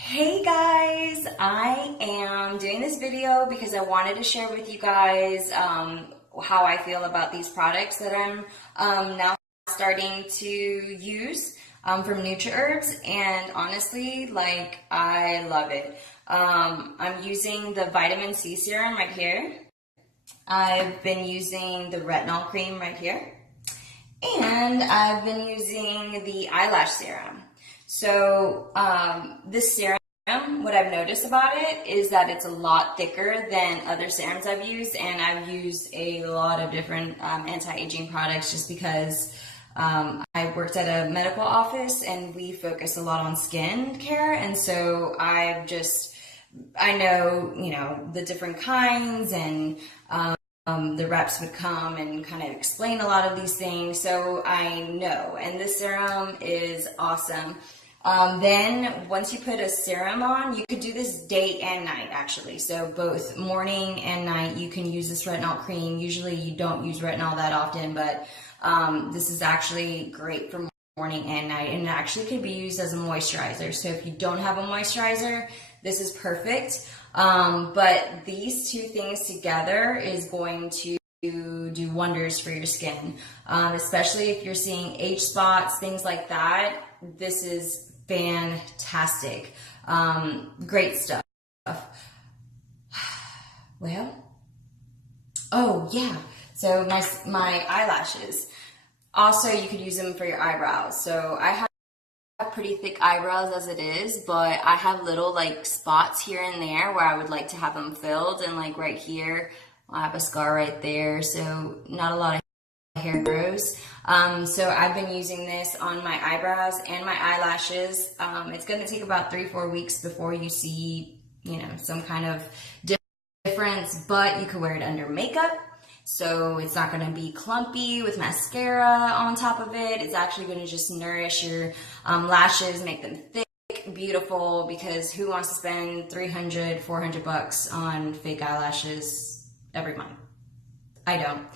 Hey guys, I am doing this video because I wanted to share with you guys how I feel about these products that I'm now starting to use from NutriHerbs, and honestly, like, I love it. I'm using the vitamin C serum right here. I've been using the retinol cream right here, and I've been using the eyelash serum. So this serum, what I've noticed about it is that it's a lot thicker than other serums I've used, and I've used a lot of different anti-aging products just because I worked at a medical office and we focus a lot on skin care, and so I know, the different kinds, and the reps would come and kind of explain a lot of these things, so I know, and this serum is awesome. Then once you put a serum on, you could do this day and night actually, so both morning and night you can use this retinol cream. Usually you don't use retinol that often, but this is actually great for morning and night, and it actually could be used as a moisturizer. So if you don't have a moisturizer, this is perfect. But these two things together is going to do wonders for your skin, especially if you're seeing age spots, things like that. This is fantastic. Great stuff. Well, oh yeah, so my eyelashes. Also, you could use them for your eyebrows. So I have pretty thick eyebrows as it is, but I have little like spots here and there where I would like to have them filled, and like right here I have a scar right there, so not a lot of hair grows. So I've been using this on my eyebrows and my eyelashes. It's going to take about 3-4 weeks before you see, some kind of difference, but you could wear it under makeup. So it's not going to be clumpy with mascara on top of it. It's actually going to just nourish your lashes, make them thick, beautiful, because who wants to spend $300-$400 on fake eyelashes every month? I don't.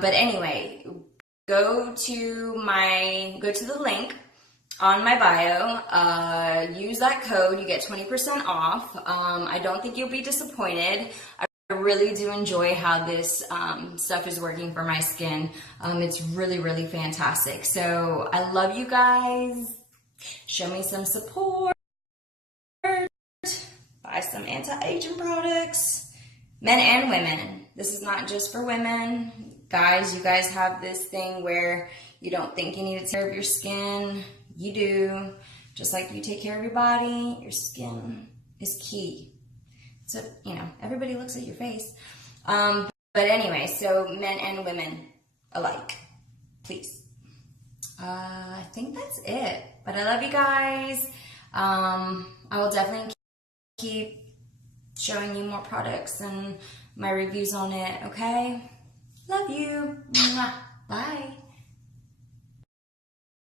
But anyway, go to the link on my bio, use that code, you get 20% off. I don't think you'll be disappointed. I really do enjoy how this stuff is working for my skin. It's really, really fantastic. So I love you guys. Show me some support. Buy some anti-aging products. Men and women. This is not just for women. Guys, you guys have this thing where you don't think you need to take care of your skin. You do. Just like you take care of your body, your skin is key. So, everybody looks at your face. But anyway, so men and women alike, please. I think that's it. But I love you guys. I will definitely keep showing you more products and my reviews on it, okay? Love you. Mwah. Bye.